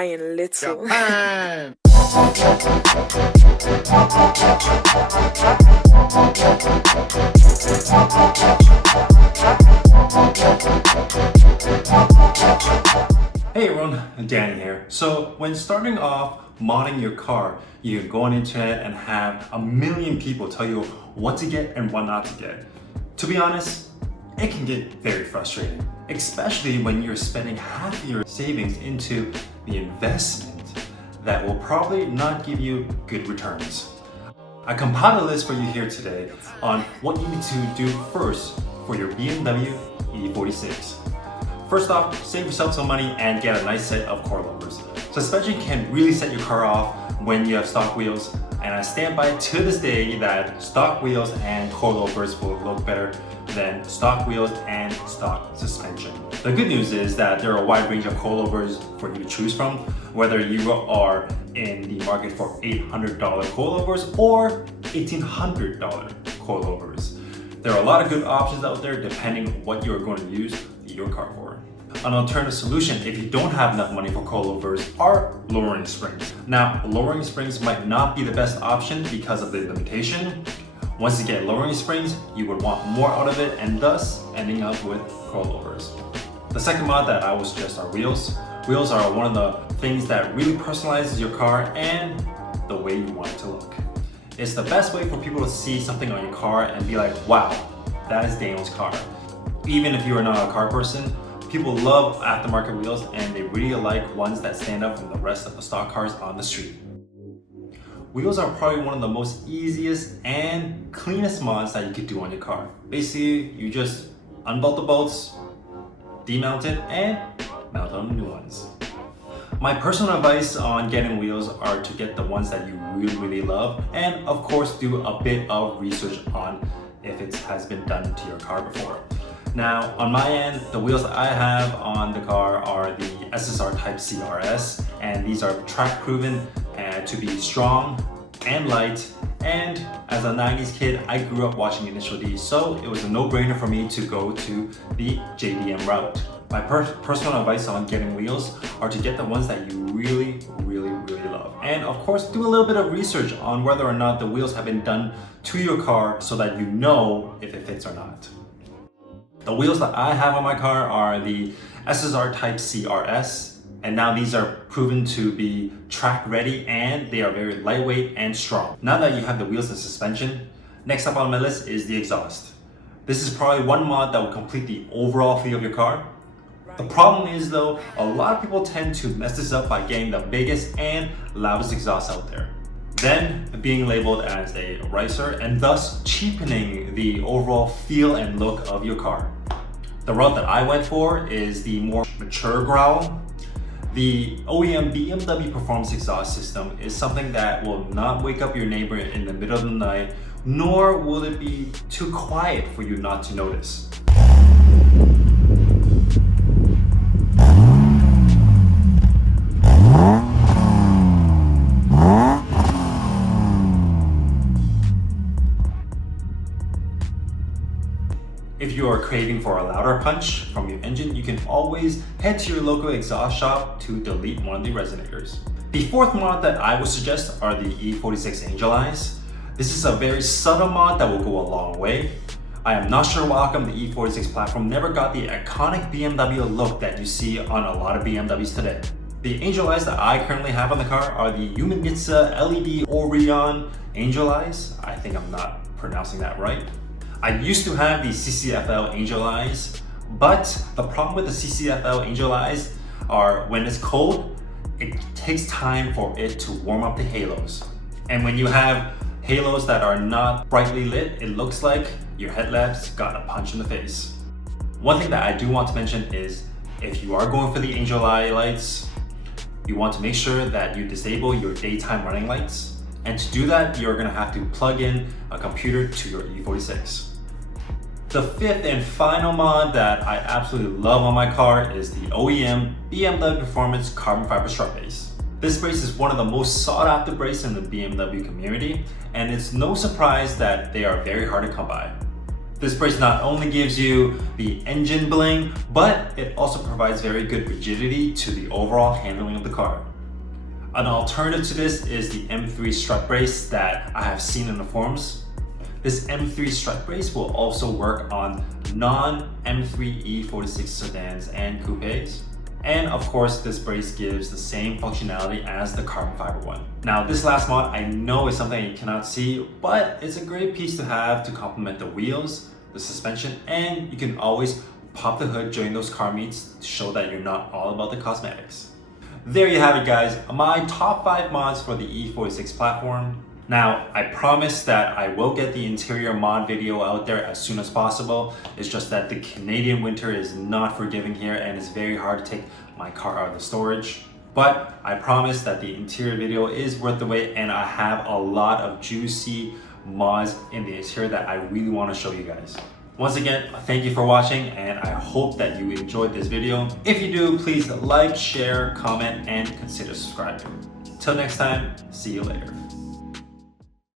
crying little. Japan. Hey everyone, Danny here. So when starting off modding your car, you go on the internet and have a million people tell you what to get and what not to get. To be honest, it can get very frustrating, especially when you're spending half of your savings into the investment that will probably not give you good returns. I compiled a list for you here today on what you need to do first for your BMW E46. First off, save yourself some money and get a nice set of coilovers. Suspension can really set your car off when you have stock wheels, and I stand by to this day that stock wheels and coilovers will look better than stock wheels and stock suspension. The good news is that there are a wide range of coilovers for you to choose from, whether you are in the market for $800 coilovers or $1,800 coilovers. There are a lot of good options out there depending what you're going to use your car for. An alternative solution if you don't have enough money for coilovers are lowering springs. Now, lowering springs might not be the best option because of the limitation. Once you get lowering springs, you would want more out of it and thus ending up with coilovers. The second mod that I would suggest are wheels. Wheels are one of the things that really personalizes your car and the way you want it to look. It's the best way for people to see something on your car and be like, wow, that is Daniel's car. Even if you are not a car person, people love aftermarket wheels and they really like ones that stand out from the rest of the stock cars on the street. Wheels are probably one of the most easiest and cleanest mods that you could do on your car. Basically, you just unbolt the bolts, demount it, and mount on new ones. My personal advice on getting wheels are to get the ones that you really love, and of course do a bit of research on if it has been done to your car before. Now, on my end, the wheels that I have on the car are the SSR Type CRS, and these are track proven to be strong and light. And as a 90s kid, I grew up watching Initial D, so it was a no-brainer for me to go to the JDM route. My personal advice on getting wheels are to get the ones that you really love. And of course, do a little bit of research on whether or not the wheels have been done to your car so that you know if it fits or not. The wheels that I have on my car are the SSR Type CRS, and now these are proven to be track ready and they are very lightweight and strong. Now that you have the wheels and suspension, next up on my list is the exhaust. This is probably one mod that will complete the overall feel of your car. The problem is though, a lot of people tend to mess this up by getting the biggest and loudest exhaust out there, then being labeled as a ricer and thus cheapening the overall feel and look of your car. The route that I went for is the more mature growl. The OEM BMW Performance Exhaust System is something that will not wake up your neighbor in the middle of the night, nor will it be too quiet for you not to notice. If you are craving for a louder punch from your engine, you can always head to your local exhaust shop to delete one of the resonators. The fourth mod that I would suggest are the E46 Angel Eyes. This is a very subtle mod that will go a long way. I am not sure why come the E46 platform never got the iconic BMW look that you see on a lot of BMWs today. The Angel Eyes that I currently have on the car are the Yumenitsa LED Orion Angel Eyes. I think I'm not pronouncing that right. I used to have the CCFL Angel Eyes, but the problem with the CCFL Angel Eyes are when it's cold, it takes time for it to warm up the halos. And when you have halos that are not brightly lit, it looks like your headlamps got a punch in the face. One thing that I do want to mention is if you are going for the Angel Eye lights, you want to make sure that you disable your daytime running lights. And to do that, you're gonna have to plug in a computer to your E46. The fifth and final mod that I absolutely love on my car is the OEM BMW Performance Carbon Fiber Strut Base. This brace is one of the most sought after braces in the BMW community, and it's no surprise that they are very hard to come by. This brace not only gives you the engine bling, but it also provides very good rigidity to the overall handling of the car. An alternative to this is the M3 strut brace that I have seen in the forums. This M3 strut brace will also work on non-M3 E46 sedans and coupes. And of course, this brace gives the same functionality as the carbon fiber one. Now, this last mod I know is something you cannot see, but it's a great piece to have to complement the wheels, the suspension, and you can always pop the hood during those car meets to show that you're not all about the cosmetics. There you have it, guys, my top 5 mods for the E46 platform. Now, I promise that I will get the interior mod video out there as soon as possible. It's just that the Canadian winter is not forgiving here and it's very hard to take my car out of the storage. But I promise that the interior video is worth the wait, and I have a lot of juicy mods in the interior that I really want to show you guys. Once again, thank you for watching, and I hope that you enjoyed this video. If you do, please like, share, comment, and consider subscribing. Till next time, see you later.